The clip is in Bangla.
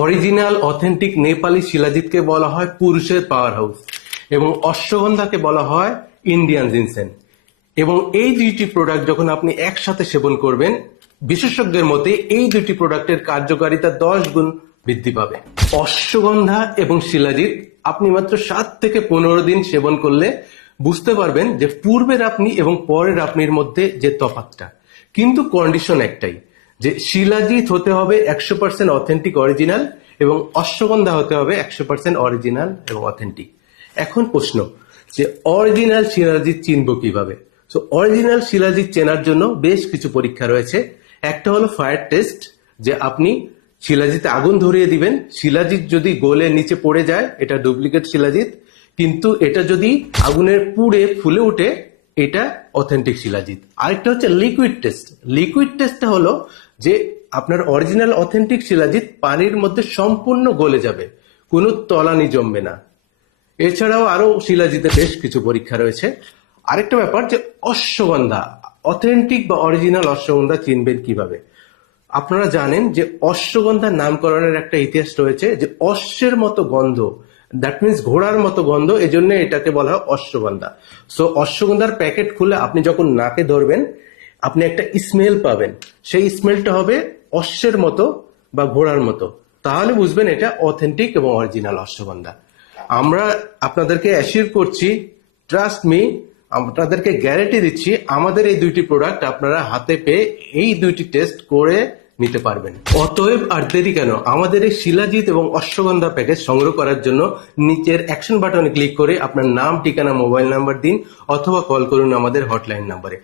অরিজিনাল অথেন্টিক নেপালি শিলাজিৎকে বলা হয় পুরুষের পাওয়ার হাউস এবং অশ্বগন্ধাকে বলা হয় ইন্ডিয়ান জিনসেন। এবং এই দুইটি প্রোডাক্ট যখন আপনি একসাথে সেবন করবেন, বিশেষজ্ঞের মতে এই দুটি প্রোডাক্টের কার্যকারিতা 10 গুণ বৃদ্ধি পাবে। অশ্বগন্ধা এবং শিলাজিৎ আপনি মাত্র 7 থেকে 15 দিন সেবন করলে বুঝতে পারবেন যে পূর্বের আপনি এবং পরের আপনির মধ্যে যে তফাৎটা। কিন্তু কন্ডিশন একটাই, যে শিলাজিৎ হতে হবে 100% অথেন্টিক অরিজিনাল এবং অশ্বগন্ধা হতে হবে 100% অরিজিনাল এবং অথেন্টিক। এখন প্রশ্ন, যে অরিজিনাল শিলাজিৎ চিনবো কিভাবে? সো অরিজিনাল শিলাজিৎ চেনার জন্য বেশ কিছু পরীক্ষা রয়েছে। একটা হলো ফায়ার টেস্ট, যে আপনি শিলাজিতে আগুন ধরিয়ে দিবেন, শিলাজিৎ যদি গলে নিচে পড়ে যায় এটা ডুপ্লিকেট শিলাজিৎ, কিন্তু এটা যদি আগুনের পুড়ে ফুলে ওঠে এটা অথেন্টিক শিলাজিৎ। আরেকটা হচ্ছে লিকুইড টেস্ট। লিকুইড টেস্টটা হলো যে আপনার অরিজিনাল অথেন্টিক শিলাজিৎ পানির মধ্যে সম্পূর্ণ গলে যাবে, কোনো তলানি জমবে না। এছাড়াও আরো শিলাজিতে বেশ কিছু পরীক্ষা রয়েছে। আরেকটা ব্যাপার, যে অশ্বগন্ধা অথেন্টিক বা অরিজিনাল অশ্বগন্ধা চিনবেন কিভাবে? আপনারা জানেন যে অশ্বগন্ধার নামকরণের একটা ইতিহাস রয়েছে, যে অশ্বের মতো গন্ধ, দ্যাট মিনস ঘোড়ার মতো গন্ধ, এজন্য এটাকে বলা হয় অশ্বগন্ধা। সো অশ্বগন্ধার প্যাকেট খুলে আপনি যখন নাকে ধরবেন আপনি একটা স্মেল পাবেন, সেই স্মেলটা হবে অশ্বের মতো বা ঘোড়ার মতো, তাহলে বুঝবেন এটা অথেন্টিক এবং অরিজিনাল অশ্বগন্ধা। আমরা আপনাদেরকে অ্যাসিওর করছি, ট্রাস্ট মি, আপনাদেরকে গ্যারান্টি দিচ্ছি, আমাদের এই দুইটি প্রোডাক্ট আপনারা হাতে পেয়ে এই দুইটি টেস্ট করে নিতে পারবেন। অতএব আর দেরি কেন, আমাদের এই শিলাজিৎ এবং অশ্বগন্ধা প্যাকেজ সংগ্রহ করার জন্য নিচের অ্যাকশন বাটনে ক্লিক করে আপনার নাম, ঠিকানা, মোবাইল নাম্বার দিন অথবা কল করুন আমাদের হটলাইন নাম্বারে।